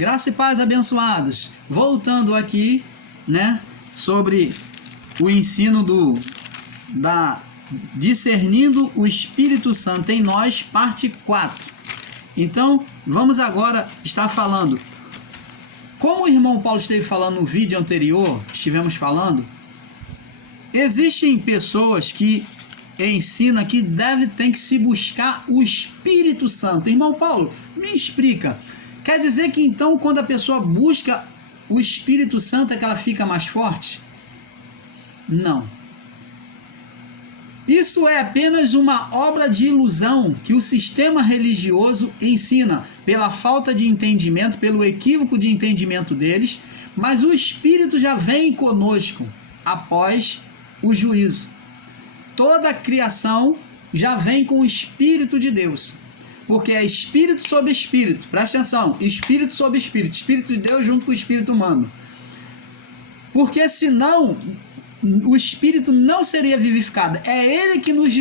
Graça e paz, abençoados. Voltando aqui, né, sobre o ensino discernindo o Espírito Santo em nós, parte 4. Então, vamos agora estar falando, como o irmão Paulo esteve falando no vídeo anterior, estivemos falando, existem pessoas que ensinam que tem que se buscar o Espírito Santo. Irmão Paulo, me explica. Quer dizer que então quando a pessoa busca o Espírito Santo é que ela fica mais forte? Não. Isso é apenas uma obra de ilusão que o sistema religioso ensina pela falta de entendimento, pelo equívoco de entendimento deles, mas o Espírito já vem conosco após o juízo. Toda a criação já vem com o Espírito de Deus. Porque é espírito sobre espírito, presta atenção, espírito sobre espírito, espírito de Deus junto com o espírito humano. Porque senão o espírito não seria vivificado. É ele que nos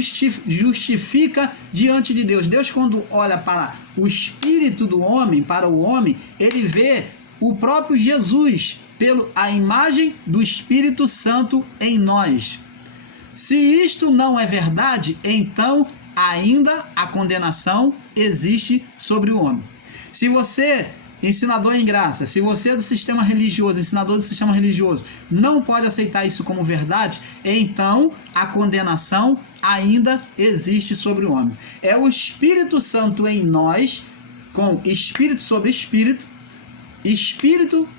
justifica diante de Deus. Deus, quando olha para o espírito do homem, para o homem, ele vê o próprio Jesus, a imagem do Espírito Santo em nós. Se isto não é verdade, então ainda a condenação existe sobre o homem. Se você, ensinador em graça, se você é do sistema religioso, ensinador do sistema religioso, não pode aceitar isso como verdade, então a condenação ainda existe sobre o homem. É o Espírito Santo em nós, com espírito sobre espírito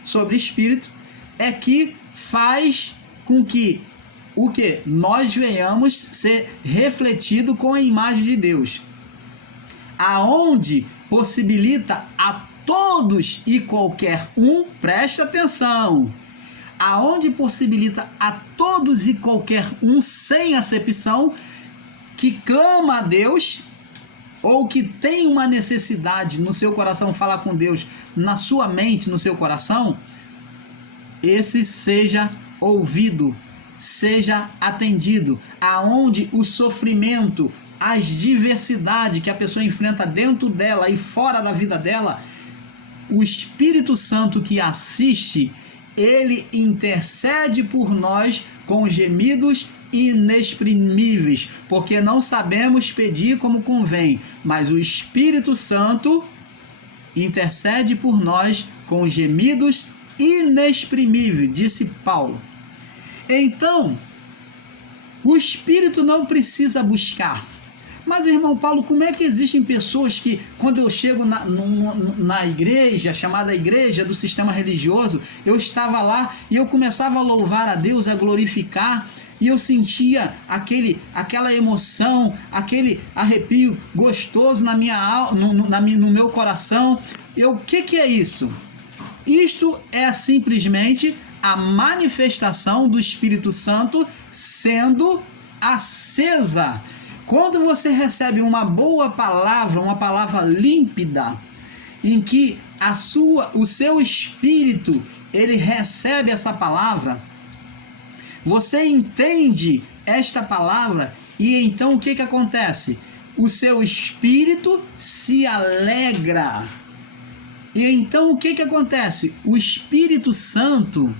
sobre espírito, é que faz com que nós venhamos ser refletido com a imagem de Deus, aonde possibilita a todos e qualquer um, presta atenção, aonde possibilita a todos e qualquer um, sem acepção, que clama a Deus, ou que tem uma necessidade no seu coração, falar com Deus, na sua mente, no seu coração, esse seja ouvido, seja atendido, aonde o sofrimento, as diversidades que a pessoa enfrenta dentro dela e fora da vida dela, o Espírito Santo que assiste, ele intercede por nós com gemidos inexprimíveis, porque não sabemos pedir como convém, mas o Espírito Santo intercede por nós com gemidos inexprimíveis, disse Paulo. Então, o Espírito não precisa buscar. Mas, irmão Paulo, como é que existem pessoas que, quando eu chego na igreja, chamada igreja do sistema religioso, eu estava lá e eu começava a louvar a Deus, a glorificar, e eu sentia aquela emoção, aquele arrepio gostoso na minha alma, no meu coração. O que é isso? Isto é simplesmente a manifestação do Espírito Santo sendo acesa. Quando você recebe uma boa palavra, uma palavra límpida, em que o seu espírito, ele recebe essa palavra, você entende esta palavra e então o que acontece? O seu espírito se alegra. E então o que acontece? O Espírito Santo,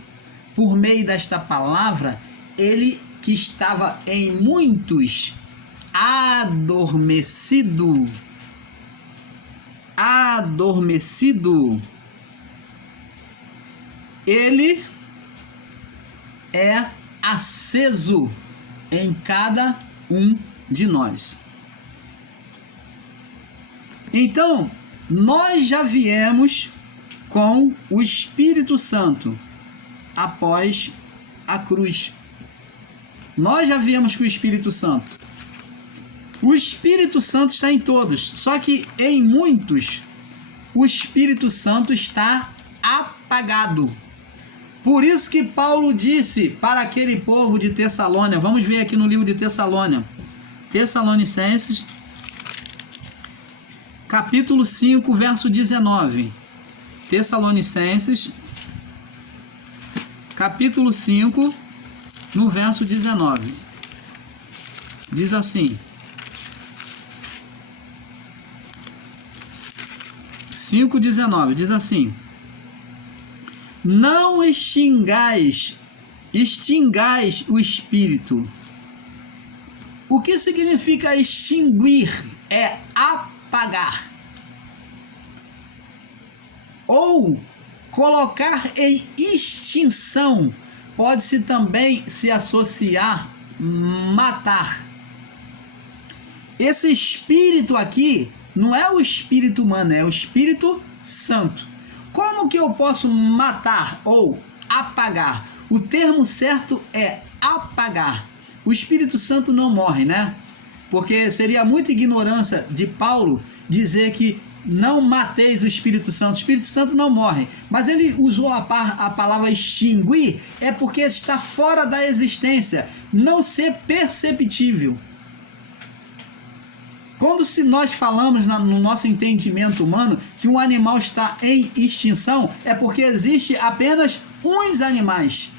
por meio desta palavra, ele que estava em muitos adormecido, ele é aceso em cada um de nós. Então, nós já viemos com o Espírito Santo após a cruz. Nós já viemos com o Espírito Santo. O Espírito Santo está em todos, só que em muitos o Espírito Santo está apagado. Por isso que Paulo disse para aquele povo de Tessalônia, vamos ver aqui no livro de Tessalonicenses, capítulo 5, verso 19. Tessalonicenses, capítulo 5, no verso 19. Diz assim: 5:19, diz assim: não extingais o espírito. O que significa extinguir? É apagar. Ou colocar em extinção. Pode-se também se associar matar. Esse espírito aqui não é o espírito humano, é o Espírito Santo. Como que eu posso matar ou apagar? O termo certo é apagar. O Espírito Santo não morre, né? Porque seria muita ignorância de Paulo dizer que não mateis o Espírito Santo. O Espírito Santo não morre. Mas ele usou a palavra extinguir, é porque está fora da existência, não ser perceptível. Quando nós falamos no nosso entendimento humano que um animal está em extinção, é porque existe apenas uns animais.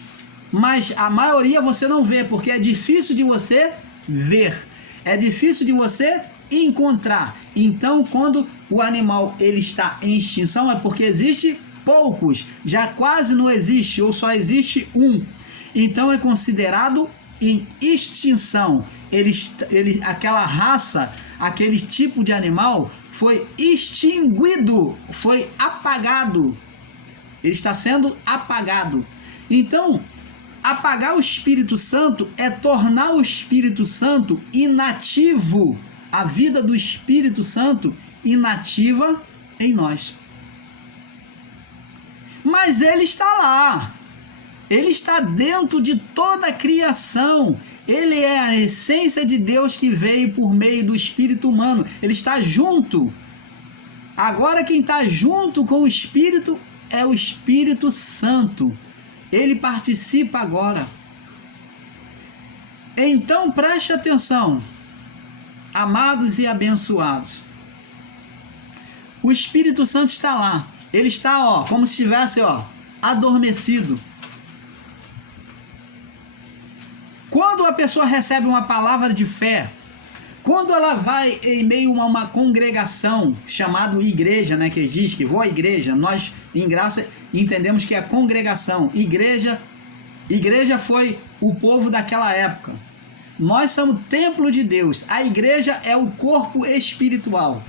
Mas a maioria você não vê, porque é difícil de você ver. É difícil de você encontrar. Então, quando o animal ele está em extinção, é porque existe poucos. Já quase não existe, ou só existe um. Então, é considerado em extinção. Aquela raça, aquele tipo de animal foi extinguido, foi apagado. Ele está sendo apagado. Então, apagar o Espírito Santo é tornar o Espírito Santo inativo, a vida do Espírito Santo inativa em nós. Mas ele está lá, ele está dentro de toda a criação, ele é a essência de Deus que veio por meio do Espírito humano, ele está junto. Agora quem está junto com o Espírito é o Espírito Santo. Ele participa agora. Então preste atenção, amados e abençoados. O Espírito Santo está lá. Ele está, como se estivesse, adormecido. Quando a pessoa recebe uma palavra de fé, quando ela vai em meio a uma congregação chamada igreja, né, que diz que vou à igreja, nós em graça entendemos que é a congregação. Igreja foi o povo daquela época. Nós somos templo de Deus. A igreja é o corpo espiritual.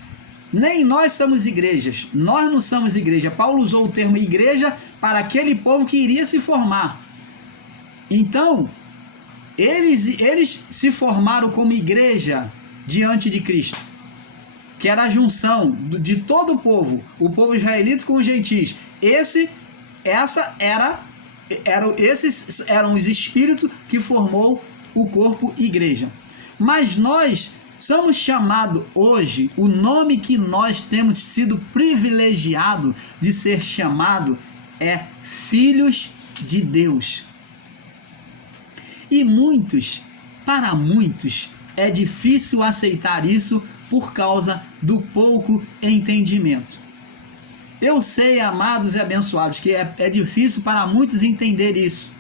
Nem nós somos igrejas. Nós não somos igreja. Paulo usou o termo igreja para aquele povo que iria se formar. Então, eles se formaram como igreja diante de Cristo, que era a junção de todo o povo israelita com os gentis. Esses eram os espíritos que formou o corpo igreja. Mas nós somos chamados hoje, o nome que nós temos sido privilegiado de ser chamado é filhos de Deus. E para muitos, é difícil aceitar isso por causa do pouco entendimento. Eu sei, amados e abençoados, que é difícil para muitos entender isso.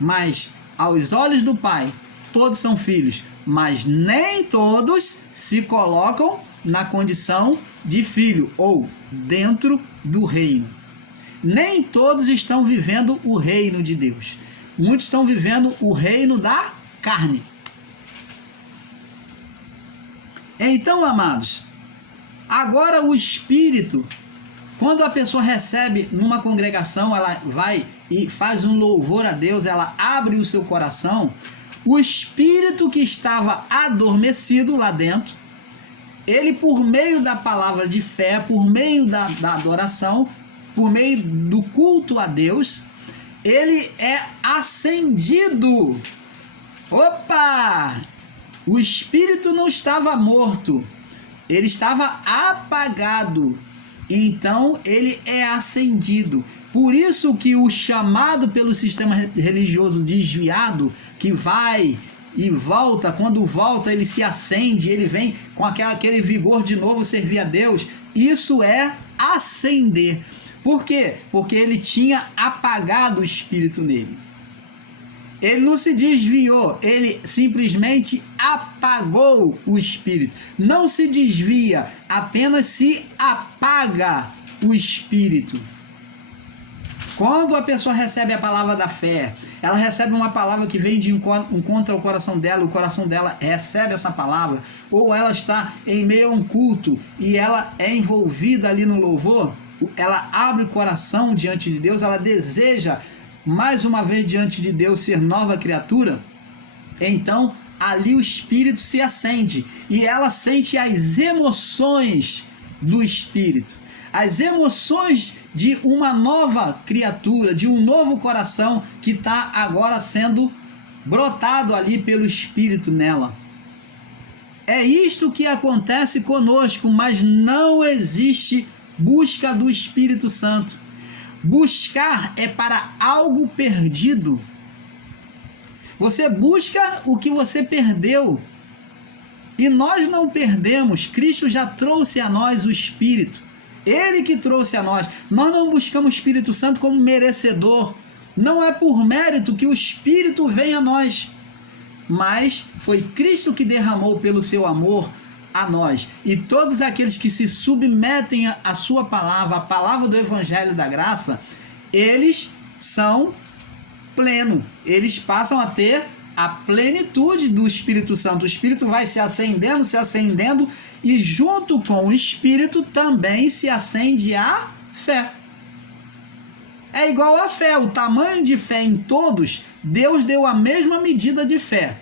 Mas, aos olhos do Pai, todos são filhos, mas nem todos se colocam na condição de filho ou dentro do reino. Nem todos estão vivendo o reino de Deus. Muitos estão vivendo o reino da carne. Então, amados, agora o Espírito, quando a pessoa recebe numa congregação, ela vai e faz um louvor a Deus, ela abre o seu coração, o Espírito que estava adormecido lá dentro, ele por meio da palavra de fé, por meio da adoração, por meio do culto a Deus, ele é acendido. Opa! O Espírito não estava morto, ele estava apagado, então ele é acendido. Por isso que o chamado pelo sistema religioso desviado, que vai e volta, quando volta ele se acende, ele vem com aquele vigor de novo servir a Deus, isso é acender. Por quê? Porque ele tinha apagado o Espírito nele. Ele não se desviou, ele simplesmente apagou o Espírito. Não se desvia, apenas se apaga o Espírito. Quando a pessoa recebe a palavra da fé, ela recebe uma palavra que vem de encontro ao coração dela, o coração dela recebe essa palavra, ou ela está em meio a um culto e ela é envolvida ali no louvor, ela abre o coração diante de Deus, ela deseja mais uma vez diante de Deus ser nova criatura, então ali o Espírito se acende e ela sente as emoções do Espírito, as emoções de uma nova criatura, de um novo coração que está agora sendo brotado ali pelo Espírito nela. É isto que acontece conosco, mas não existe busca do Espírito Santo. Buscar é para algo perdido. Você busca o que você perdeu. E nós não perdemos. Cristo já trouxe a nós o Espírito. Ele que trouxe a nós. Nós não buscamos o Espírito Santo como merecedor. Não é por mérito que o Espírito vem a nós. Mas foi Cristo que derramou pelo seu amor a nós. E todos aqueles que se submetem à sua palavra, a palavra do Evangelho da Graça, eles são plenos. Eles passam a ter a plenitude do Espírito Santo. O Espírito vai se acendendo, e junto com o Espírito também se acende a fé. É igual a fé, o tamanho de fé em todos, Deus deu a mesma medida de fé.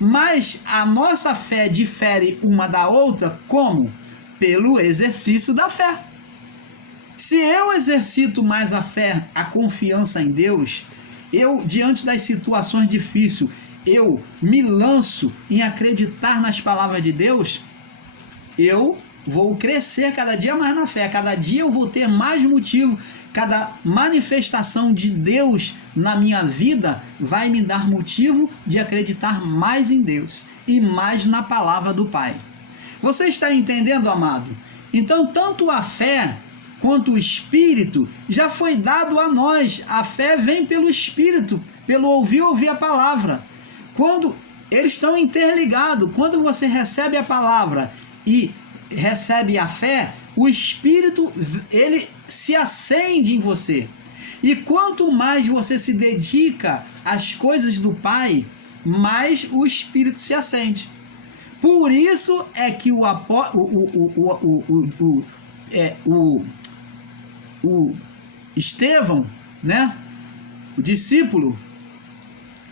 Mas a nossa fé difere uma da outra como? Pelo exercício da fé. Se eu exercito mais a fé, a confiança em Deus, eu, diante das situações difíceis, eu me lanço em acreditar nas palavras de Deus, eu vou crescer cada dia mais na fé, cada dia eu vou ter mais motivo, cada manifestação de Deus na minha vida vai me dar motivo de acreditar mais em Deus e mais na palavra do Pai. Você está entendendo, amado? Então, tanto a fé quanto o Espírito já foi dado a nós. A fé vem pelo Espírito, pelo ouvir a palavra. Quando eles estão interligados, quando você recebe a palavra e recebe a fé, o Espírito, ele se acende em você. E quanto mais você se dedica às coisas do Pai, mais o Espírito se acende. Por isso é que o Estevão, né, o discípulo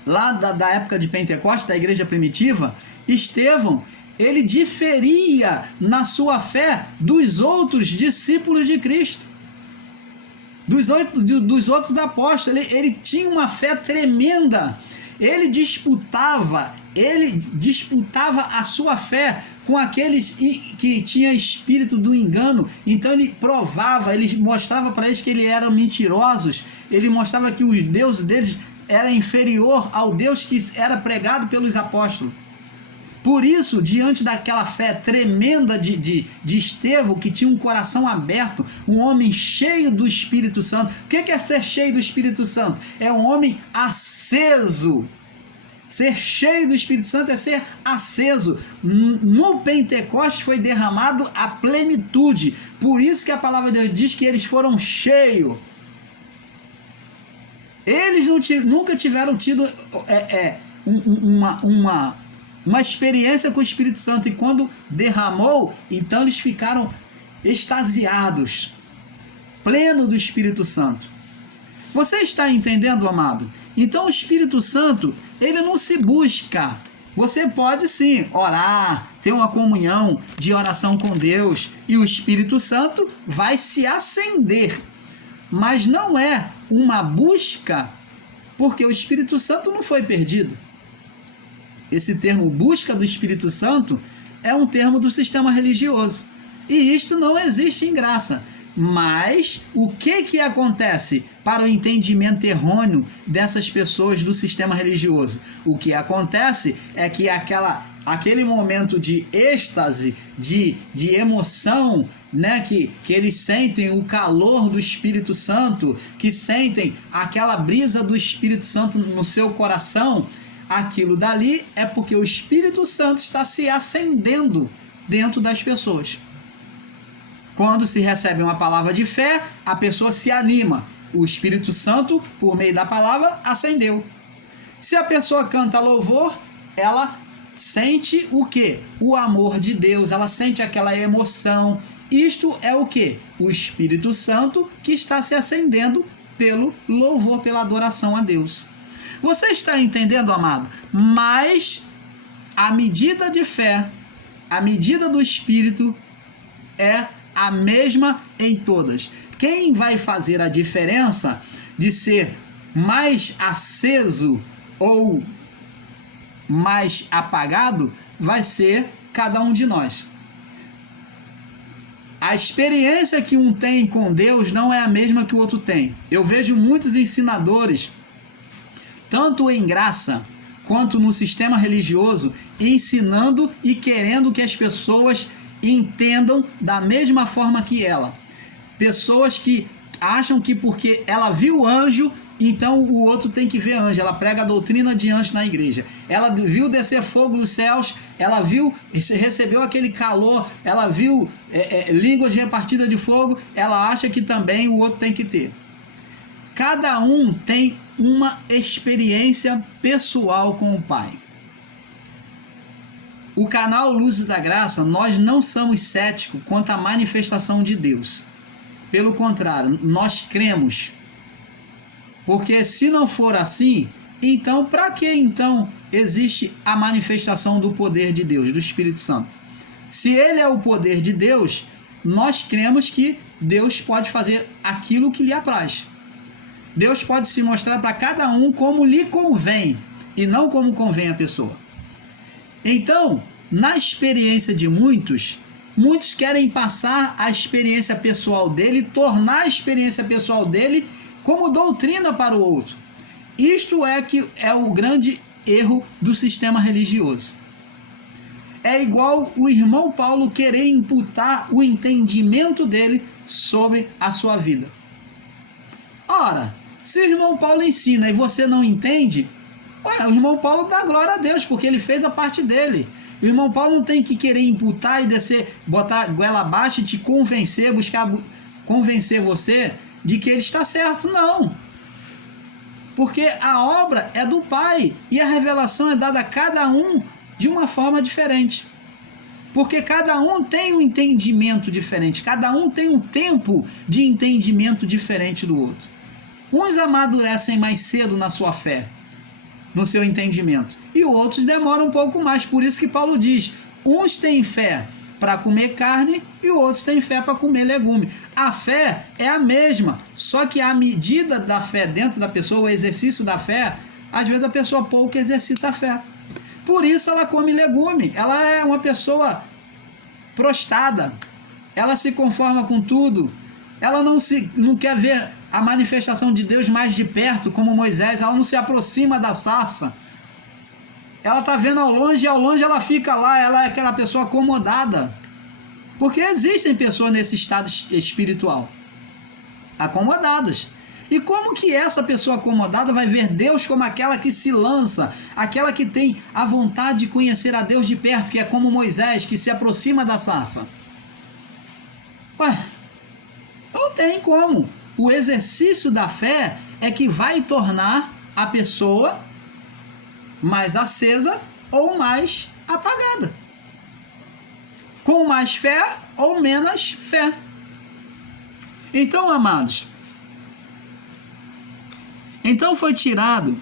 lá da época de Pentecostes, da igreja primitiva, Estevão, ele diferia na sua fé dos outros discípulos de Cristo, dos outros apóstolos. Ele tinha uma fé tremenda. Ele disputava a sua fé com aqueles que tinham espírito do engano. Então ele provava, ele mostrava para eles que eles eram mentirosos, ele mostrava que o Deus deles era inferior ao Deus que era pregado pelos apóstolos. Por isso, diante daquela fé tremenda de Estevão, que tinha um coração aberto, um homem cheio do Espírito Santo. O que é ser cheio do Espírito Santo? É um homem aceso. Ser cheio do Espírito Santo é ser aceso. No Pentecostes foi derramado a plenitude. Por isso que a palavra de Deus diz que eles foram cheios. Eles nunca tiveram tido uma experiência com o Espírito Santo, e quando derramou, então eles ficaram extasiados, pleno do Espírito Santo. Você está entendendo, amado? Então o Espírito Santo, ele não se busca. Você pode sim orar, ter uma comunhão de oração com Deus, e o Espírito Santo vai se acender, mas não é uma busca, porque o Espírito Santo não foi perdido. Esse termo busca do Espírito Santo é um termo do sistema religioso, e isto não existe em graça. Mas o que acontece para o entendimento errôneo dessas pessoas do sistema religioso? O que acontece é que aquele momento de êxtase, de emoção, né, que eles sentem o calor do Espírito Santo, que sentem aquela brisa do Espírito Santo no seu coração, aquilo dali é porque o Espírito Santo está se acendendo dentro das pessoas. Quando se recebe uma palavra de fé, a pessoa se anima. o Espírito Santo, por meio da palavra, acendeu. Se a pessoa canta louvor, ela sente o quê? O amor de Deus, ela sente aquela emoção. Isto é o quê? O Espírito Santo que está se acendendo pelo louvor, pela adoração a Deus. Você está entendendo, amado? Mas a medida de fé, a medida do Espírito é a mesma em todas. Quem vai fazer a diferença de ser mais aceso ou mais apagado vai ser cada um de nós. A experiência que um tem com Deus não é a mesma que o outro tem. Eu vejo muitos ensinadores, tanto em graça quanto no sistema religioso, ensinando e querendo que as pessoas entendam da mesma forma que ela. Pessoas que acham que porque ela viu anjo, então o outro tem que ver anjo. Ela prega a doutrina de anjo na igreja. Ela viu descer fogo dos céus, ela viu, recebeu aquele calor, ela viu línguas repartidas de fogo, ela acha que também o outro tem que ter. Cada um tem uma experiência pessoal com o Pai. O canal Luzes da Graça, nós não somos céticos quanto à manifestação de Deus. Pelo contrário, nós cremos. Porque se não for assim, então para que então existe a manifestação do poder de Deus, do Espírito Santo? Se ele é o poder de Deus, nós cremos que Deus pode fazer aquilo que lhe apraz. Deus pode se mostrar para cada um como lhe convém e não como convém a pessoa. Então, na experiência de muitos querem passar a experiência pessoal dele, tornar a experiência pessoal dele como doutrina para o outro. Isto é que é o grande erro do sistema religioso. É igual o irmão Paulo querer imputar o entendimento dele sobre a sua vida. Ora, se o irmão Paulo ensina e você não entende, o irmão Paulo dá glória a Deus, porque ele fez a parte dele. O irmão Paulo não tem que querer imputar e descer, botar a goela abaixo e te convencer, buscar convencer você de que ele está certo. Não. Porque a obra é do Pai e a revelação é dada a cada um de uma forma diferente. Porque cada um tem um entendimento diferente, cada um tem um tempo de entendimento diferente do outro. Uns amadurecem mais cedo na sua fé, no seu entendimento, e outros demoram um pouco mais. Por isso que Paulo diz, uns têm fé para comer carne e outros têm fé para comer legume. A fé é a mesma, só que a medida da fé dentro da pessoa, o exercício da fé, às vezes a pessoa pouco exercita a fé. Por isso ela come legume, ela é uma pessoa prostrada, ela se conforma com tudo, ela não quer ver a manifestação de Deus mais de perto, como Moisés, ela não se aproxima da sarça. Ela está vendo ao longe e ao longe ela fica lá, ela é aquela pessoa acomodada. Porque existem pessoas nesse estado espiritual, acomodadas. E como que essa pessoa acomodada vai ver Deus como aquela que se lança, aquela que tem a vontade de conhecer a Deus de perto, que é como Moisés, que se aproxima da sarça? Não tem como. O exercício da fé é que vai tornar a pessoa mais acesa ou mais apagada. Com mais fé ou menos fé. Então, amados, então foi tirado,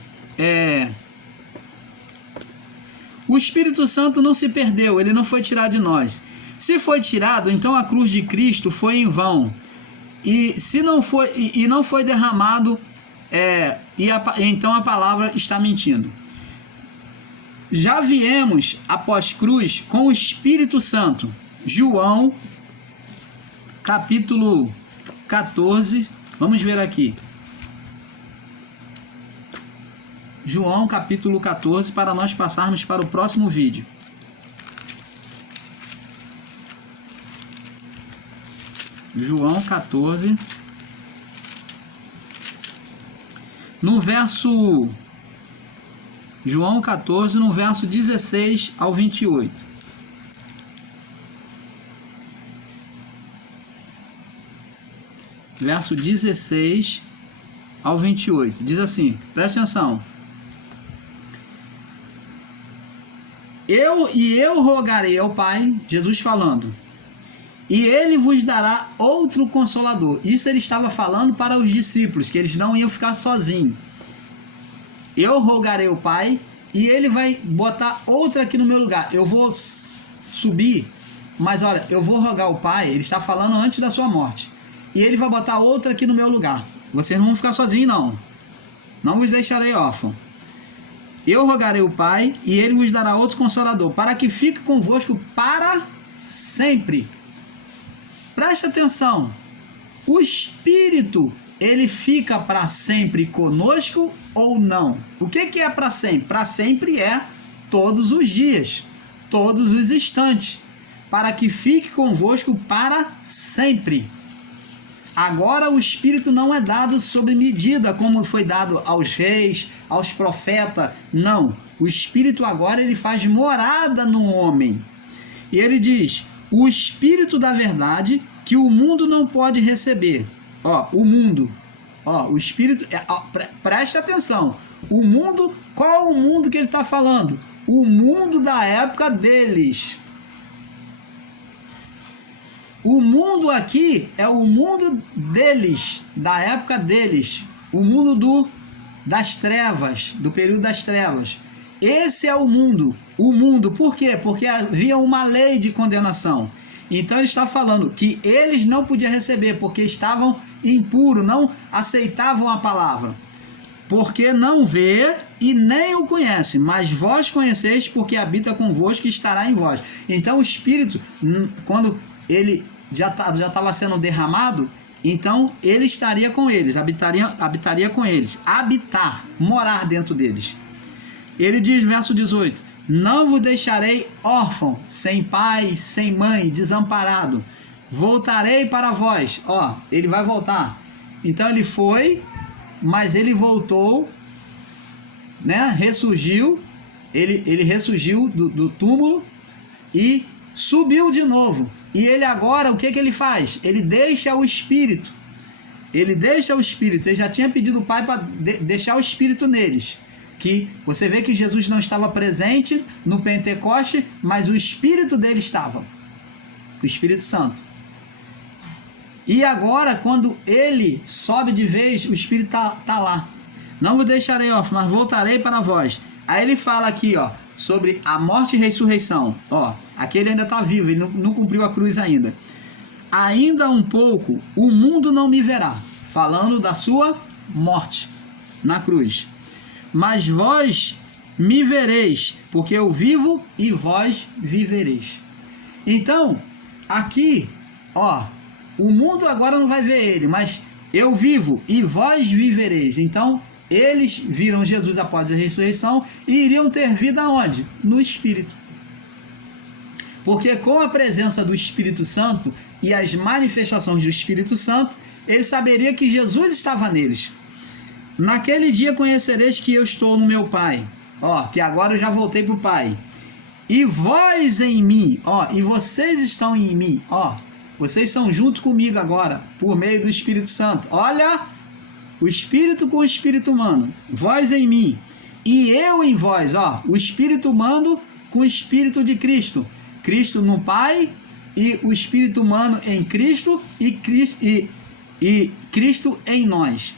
o Espírito Santo não se perdeu, ele não foi tirado de nós. Se foi tirado, então a cruz de Cristo foi em vão. E se não foi, e não foi derramado, então a palavra está mentindo. Já viemos após cruz com o Espírito Santo. João, capítulo 14, vamos ver aqui. João, capítulo 14, para nós passarmos para o próximo vídeo. João 14, no verso... João 14, no verso 16 ao 28. Verso 16 ao 28. Diz assim, presta atenção. Eu rogarei ao Pai, Jesus falando, e ele vos dará outro consolador. Isso ele estava falando para os discípulos, que eles não iam ficar sozinhos. Eu rogarei ao Pai, e ele vai botar outra aqui no meu lugar. Eu vou subir, mas olha, eu vou rogar ao Pai, ele está falando antes da sua morte. E ele vai botar outra aqui no meu lugar. Vocês não vão ficar sozinhos, não. Não vos deixarei órfão. Eu rogarei ao Pai, e ele vos dará outro consolador, para que fique convosco para sempre. Preste atenção. O Espírito, ele fica para sempre conosco ou não? O que é para sempre? Para sempre é todos os dias, todos os instantes. Para que fique convosco para sempre. Agora o Espírito não é dado sob medida, como foi dado aos reis, aos profetas. Não. O Espírito agora ele faz morada no homem. E ele diz, o Espírito da verdade que o mundo não pode receber. O mundo. O Espírito... preste atenção. O mundo, qual é o mundo que ele está falando? O mundo da época deles. O mundo aqui é o mundo deles, da época deles. O mundo das trevas, do período das trevas. Esse é o mundo. O mundo, por quê? Porque havia uma lei de condenação. Então ele está falando que eles não podiam receber, porque estavam impuros, não aceitavam a palavra. Porque não vê e nem o conhece, mas vós conheceis, porque habita convosco e estará em vós. Então o Espírito, quando ele já estava sendo derramado, então ele estaria com eles, habitaria com eles, habitar, morar dentro deles. Ele diz, verso 18, não vos deixarei órfão, sem pai, sem mãe, desamparado, voltarei para vós. Ele vai voltar. Então ele foi, mas ele voltou, né? Ressurgiu, ele ressurgiu do túmulo e subiu de novo. E ele agora, o que ele faz? Ele deixa o Espírito. Ele deixa o Espírito. Ele já tinha pedido ao Pai para deixar o Espírito neles. Que você vê que Jesus não estava presente no Pentecoste, mas o Espírito dele estava. O Espírito Santo. E agora, quando ele sobe de vez, o Espírito está lá. Não vos deixarei órfão, mas voltarei para vós. Aí ele fala aqui, sobre a morte e ressurreição. Aqui ele ainda está vivo, ele não cumpriu a cruz ainda. Ainda um pouco, o mundo não me verá. Falando da sua morte na cruz. Mas vós me vereis, porque eu vivo e vós vivereis. Então, aqui, o mundo agora não vai ver ele, mas eu vivo e vós vivereis. Então, eles viram Jesus após a ressurreição e iriam ter vida aonde? No Espírito. Porque com a presença do Espírito Santo e as manifestações do Espírito Santo, ele saberia que Jesus estava neles. Naquele dia conhecereis que eu estou no meu Pai. Que agora eu já voltei para o Pai. E vós em mim. E vocês estão em mim. Vocês são junto comigo agora, por meio do Espírito Santo. Olha, o Espírito com o Espírito humano. Vós em mim. E eu em vós. O Espírito humano com o Espírito de Cristo. Cristo no Pai e o Espírito humano em Cristo e Cristo em nós.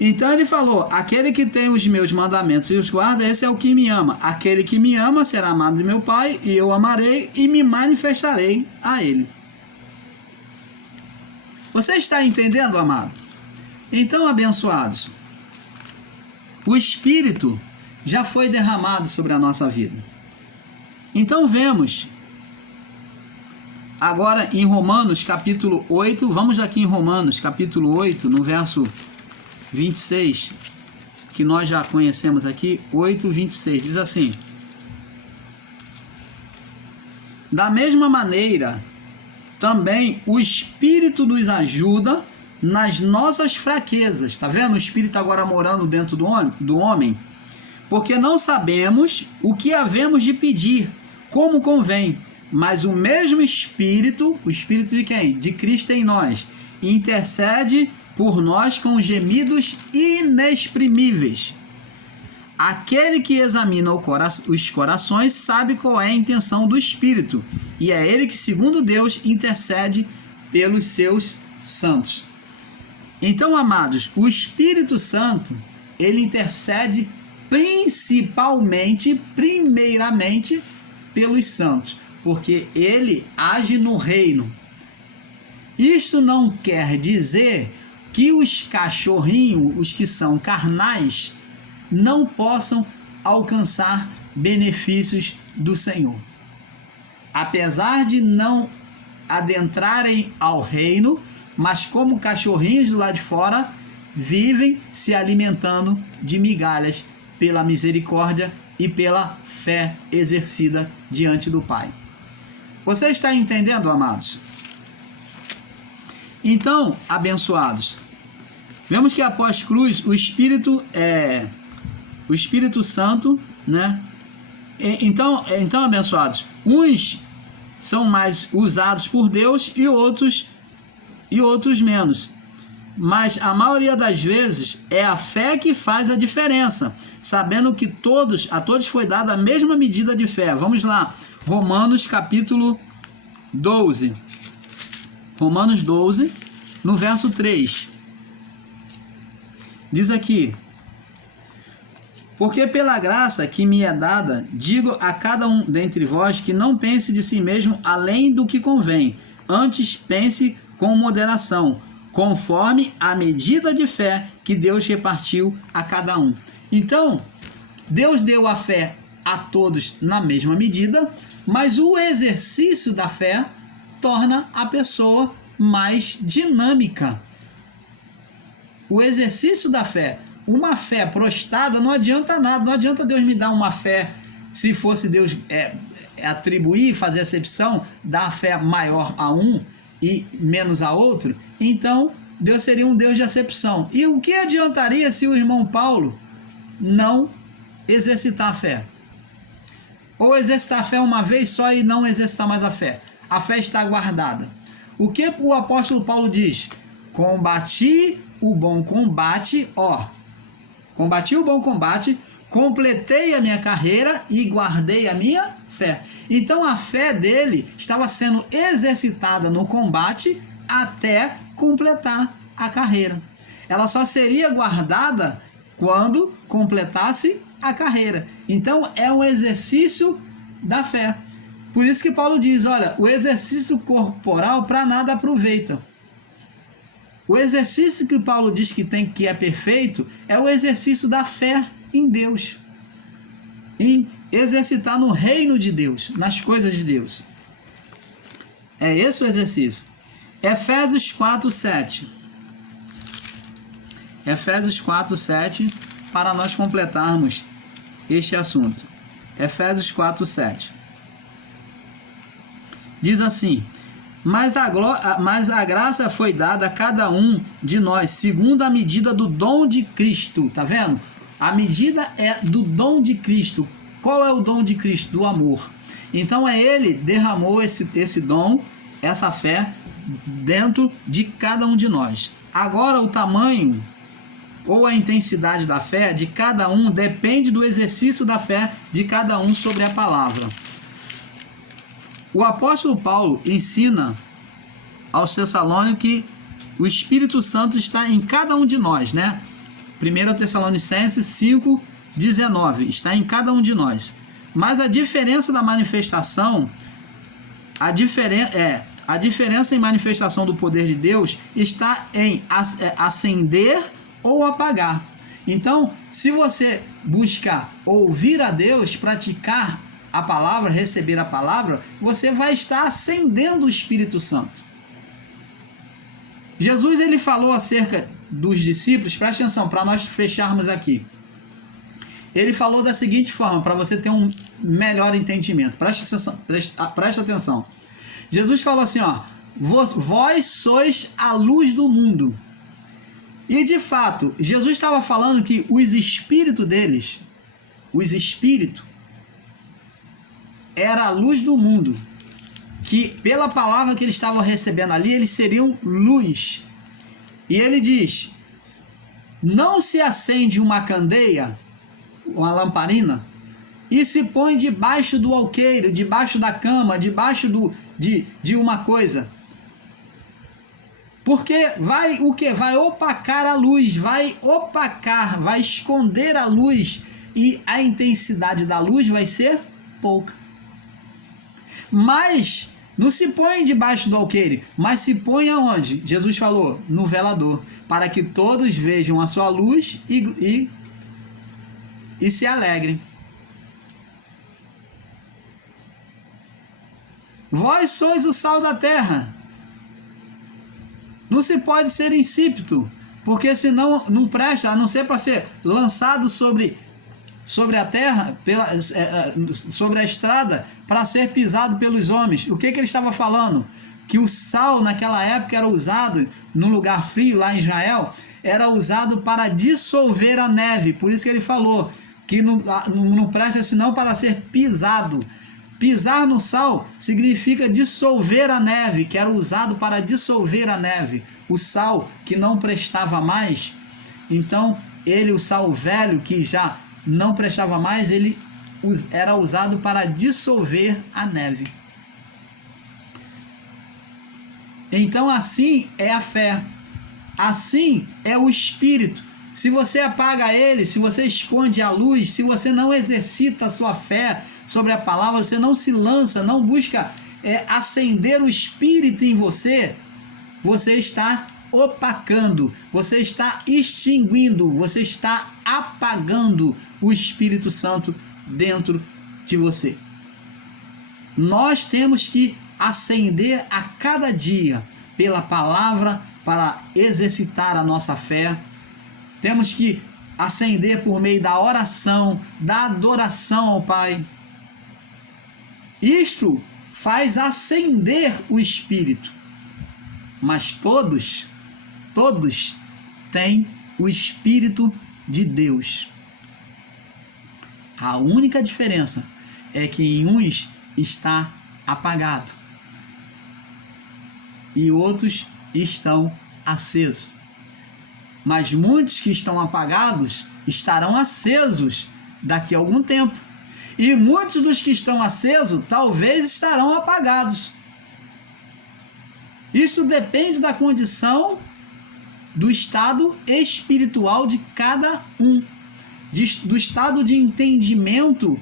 Então ele falou, aquele que tem os meus mandamentos e os guarda, esse é o que me ama. Aquele que me ama será amado de meu Pai, e eu amarei e me manifestarei a ele. Você está entendendo, amado? Então, abençoados, o Espírito já foi derramado sobre a nossa vida. Então vemos, agora em Romanos capítulo 8, vamos aqui em Romanos capítulo 8, no verso 26, que nós já conhecemos aqui, 8:26, diz assim: da mesma maneira, também o Espírito nos ajuda nas nossas fraquezas. Tá vendo o Espírito agora morando dentro do homem? Porque não sabemos o que havemos de pedir, como convém, mas o mesmo Espírito, o Espírito de quem? De Cristo em nós, intercede por nós com gemidos inexprimíveis. Aquele que examina os corações sabe qual é a intenção do Espírito, e é ele que, segundo Deus, intercede pelos seus santos. Então, amados, o Espírito Santo, ele intercede primeiramente, pelos santos, porque ele age no reino. Isto não quer dizer que os cachorrinhos, os que são carnais, não possam alcançar benefícios do Senhor. Apesar de não adentrarem ao reino, mas como cachorrinhos do lado de fora, vivem se alimentando de migalhas pela misericórdia e pela fé exercida diante do Pai. Você está entendendo, amados? Então, abençoados, vemos que após cruz o Espírito Santo, né? Então, abençoados, uns são mais usados por Deus e outros menos. Mas a maioria das vezes é a fé que faz a diferença, sabendo que a todos foi dada a mesma medida de fé. Vamos lá, Romanos capítulo 12. Romanos 12, no verso 3. Diz aqui: porque pela graça que me é dada, digo a cada um dentre vós que não pense de si mesmo além do que convém, antes pense com moderação, conforme a medida de fé que Deus repartiu a cada um. Então, Deus deu a fé a todos na mesma medida, mas o exercício da fé torna a pessoa mais dinâmica. O exercício da fé, uma fé prostrada, não adianta nada, não adianta Deus me dar uma fé, se fosse Deus atribuir, fazer acepção, dar a fé maior a um e menos a outro, então Deus seria um Deus de acepção. E o que adiantaria se o irmão Paulo não exercitar a fé? Ou exercitar a fé uma vez só e não exercitar mais a fé? A fé está guardada. O que o apóstolo Paulo diz? Combati o bom combate, combati o bom combate, completei a minha carreira e guardei a minha fé. Então a fé dele estava sendo exercitada no combate até completar a carreira. Ela só seria guardada quando completasse a carreira. Então é um exercício da fé. Por isso que Paulo diz, olha, o exercício corporal para nada aproveita. O exercício que Paulo diz que é perfeito é o exercício da fé em Deus, em exercitar no reino de Deus, nas coisas de Deus. É esse o exercício. Efésios 4:7. Efésios 4:7, para nós completarmos este assunto. Efésios 4:7. Diz assim: mas a graça foi dada a cada um de nós, segundo a medida do dom de Cristo. Tá vendo? A medida é do dom de Cristo. Qual é o dom de Cristo? Do amor. Então ele derramou esse dom, essa fé, dentro de cada um de nós. Agora o tamanho ou a intensidade da fé de cada um depende do exercício da fé de cada um sobre a palavra. O apóstolo Paulo ensina aos Tessalônicos que o Espírito Santo está em cada um de nós, né? 1 Tessalonicenses 5:19, está em cada um de nós. Mas a diferença da manifestação, a diferença em manifestação do poder de Deus está em acender ou apagar. Então, se você buscar ouvir a Deus, praticar a palavra, receber a palavra, você vai estar acendendo o Espírito Santo. Jesus, ele falou acerca dos discípulos, presta atenção, para nós fecharmos aqui. Ele falou da seguinte forma, para você ter um melhor entendimento. Presta atenção. Jesus falou assim, vós sois a luz do mundo. E de fato, Jesus estava falando que os espíritos deles, era a luz do mundo, que pela palavra que eles estavam recebendo ali, eles seriam luz. E ele diz: não se acende uma candeia, uma lamparina, e se põe debaixo do alqueire, debaixo da cama, debaixo de uma coisa. Porque vai o que? Vai opacar a luz, vai esconder a luz, e a intensidade da luz vai ser pouca. Mas não se põe debaixo do alqueire, mas se põe aonde? Jesus falou, no velador, para que todos vejam a sua luz e se alegrem. Vós sois o sal da terra. Não se pode ser insípido, porque senão não presta, a não ser para ser lançado sobre a terra, sobre a estrada, para ser pisado pelos homens. O que ele estava falando? Que o sal naquela época era usado, num lugar frio lá em Israel, era usado para dissolver a neve. Por isso que ele falou que não presta senão para ser pisado. Pisar no sal significa dissolver a neve, que era usado para dissolver a neve. O sal que não prestava mais, então o sal velho que já não prestava mais, ele era usado para dissolver a neve. Então assim é a fé, assim é o Espírito. Se você apaga ele, se você esconde a luz, se você não exercita a sua fé sobre a palavra, você não se lança, não busca acender o Espírito em você, você está opacando, você está extinguindo, você está apagando o Espírito Santo dentro de você. Nós temos que acender a cada dia pela palavra para exercitar a nossa fé. Temos que acender por meio da oração, da adoração ao Pai. Isto faz acender o Espírito. Mas todos têm o Espírito de Deus. A única diferença é que em uns está apagado e outros estão acesos. Mas muitos que estão apagados estarão acesos daqui a algum tempo. E muitos dos que estão acesos talvez estarão apagados. Isso depende da condição, do estado espiritual de cada um, do estado de entendimento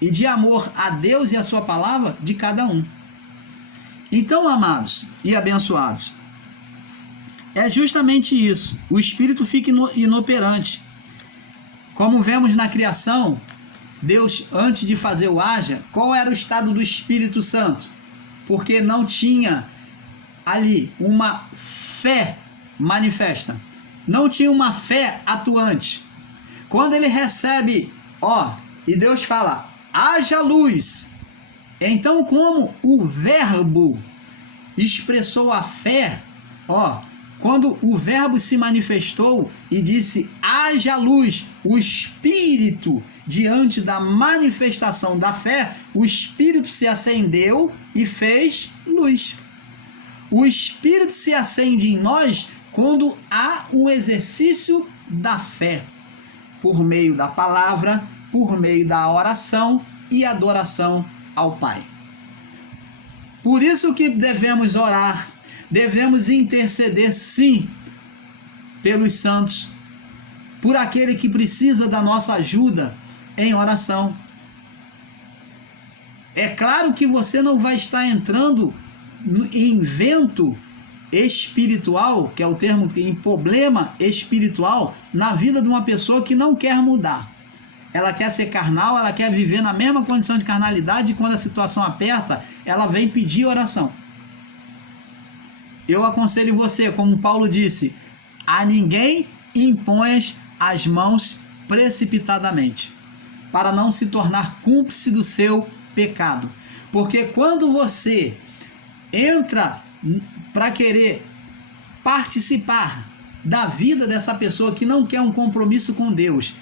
e de amor a Deus e a sua palavra de cada um. Então, amados e abençoados, é justamente isso. O Espírito fica inoperante. Como vemos na criação, Deus, antes de fazer o haja, qual era o estado do Espírito Santo? Porque não tinha ali uma fé manifesta. Não tinha uma fé atuante. Quando ele recebe, e Deus fala, haja luz. Então, como o verbo expressou a fé, quando o verbo se manifestou e disse, haja luz, o Espírito, diante da manifestação da fé, o Espírito se acendeu e fez luz. O Espírito se acende em nós quando há um exercício da fé, por meio da palavra, por meio da oração e adoração ao Pai. Por isso que devemos orar, devemos interceder sim pelos santos, por aquele que precisa da nossa ajuda em oração. É claro que você não vai estar entrando em vento espiritual, que é o termo, em problema espiritual, na vida de uma pessoa que não quer mudar. Ela quer ser carnal, ela quer viver na mesma condição de carnalidade, e quando a situação aperta, ela vem pedir oração. Eu aconselho você, como Paulo disse, a ninguém imponhas as mãos precipitadamente, para não se tornar cúmplice do seu pecado. Porque quando você entra para querer participar da vida dessa pessoa que não quer um compromisso com Deus,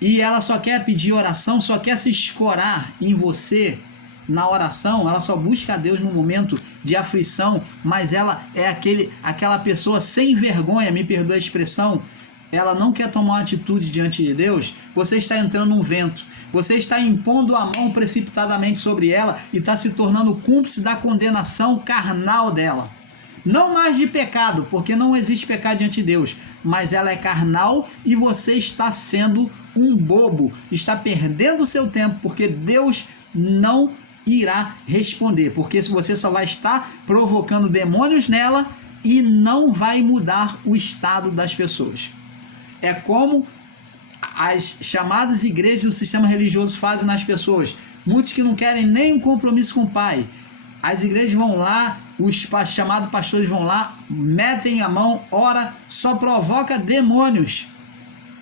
e ela só quer pedir oração, só quer se escorar em você, na oração, ela só busca a Deus no momento de aflição, mas ela é aquela pessoa sem vergonha, me perdoa a expressão, ela não quer tomar uma atitude diante de Deus, você está entrando num vento, você está impondo a mão precipitadamente sobre ela e está se tornando cúmplice da condenação carnal dela. Não mais de pecado, porque não existe pecado diante de Deus, mas ela é carnal e você está sendo um bobo, está perdendo o seu tempo, porque Deus não irá responder, porque você só vai estar provocando demônios nela e não vai mudar o estado das pessoas. É como as chamadas igrejas do sistema religioso fazem nas pessoas. Muitos que não querem nem um compromisso com o Pai. As igrejas vão lá, os chamados pastores vão lá, metem a mão, ora, só provoca demônios.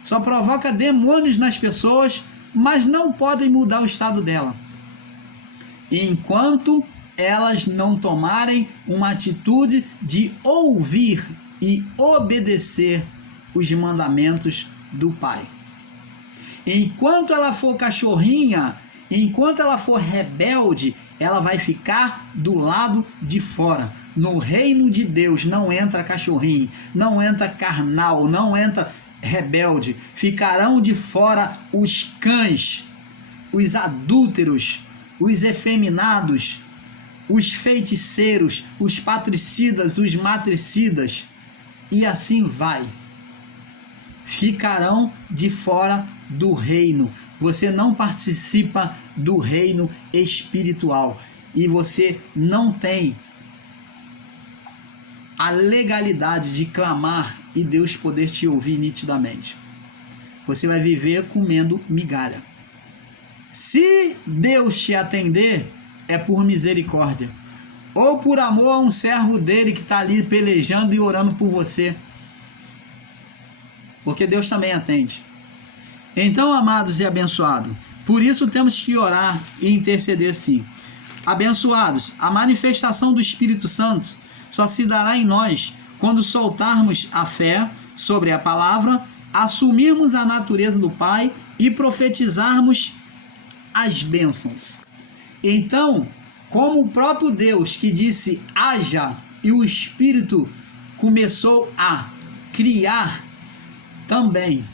Só provoca demônios nas pessoas, mas não podem mudar o estado dela. Enquanto elas não tomarem uma atitude de ouvir e obedecer os mandamentos do Pai. Enquanto ela for cachorrinha, enquanto ela for rebelde, ela vai ficar do lado de fora. No reino de Deus não entra cachorrinho, não entra carnal, não entra rebelde. Ficarão de fora os cães, os adúlteros, os efeminados, os feiticeiros, os patricidas, os matricidas, e assim vai. Ficarão de fora do reino. Você não participa do reino espiritual e você não tem a legalidade de clamar e Deus poder te ouvir nitidamente. Você vai viver comendo migalha. Se Deus te atender, é por misericórdia ou por amor a um servo dele que está ali pelejando e orando por você, porque Deus também atende. Então, amados e abençoados, por isso temos que orar e interceder sim. Abençoados, a manifestação do Espírito Santo só se dará em nós quando soltarmos a fé sobre a palavra, assumirmos a natureza do Pai e profetizarmos as bênçãos. Então, como o próprio Deus que disse haja e o Espírito começou a criar, também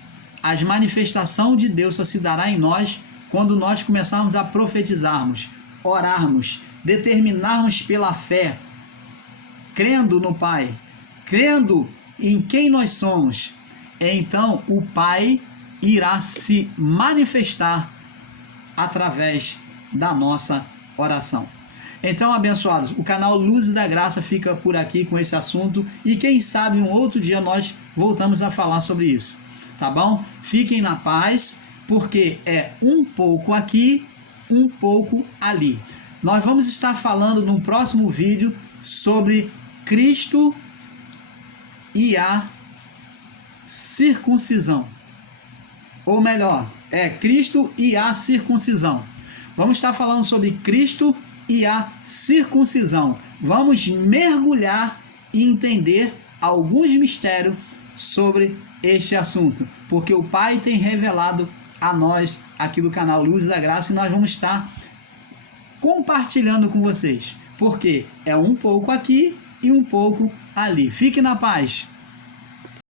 as manifestações de Deus só se dará em nós quando nós começarmos a profetizarmos, orarmos, determinarmos pela fé, crendo no Pai, crendo em quem nós somos. Então o Pai irá se manifestar através da nossa oração. Então, abençoados, o canal Luzes da Graça fica por aqui com esse assunto e quem sabe um outro dia nós voltamos a falar sobre isso, tá bom? Fiquem na paz, porque é um pouco aqui, um pouco ali. Nós vamos estar falando no próximo vídeo sobre Cristo e a circuncisão. Ou melhor, Cristo e a circuncisão. Vamos estar falando sobre Cristo e a circuncisão. Vamos mergulhar e entender alguns mistérios sobre este assunto, porque o Pai tem revelado a nós aqui do canal Luzes da Graça e nós vamos estar compartilhando com vocês, porque é um pouco aqui e um pouco ali. Fique na paz.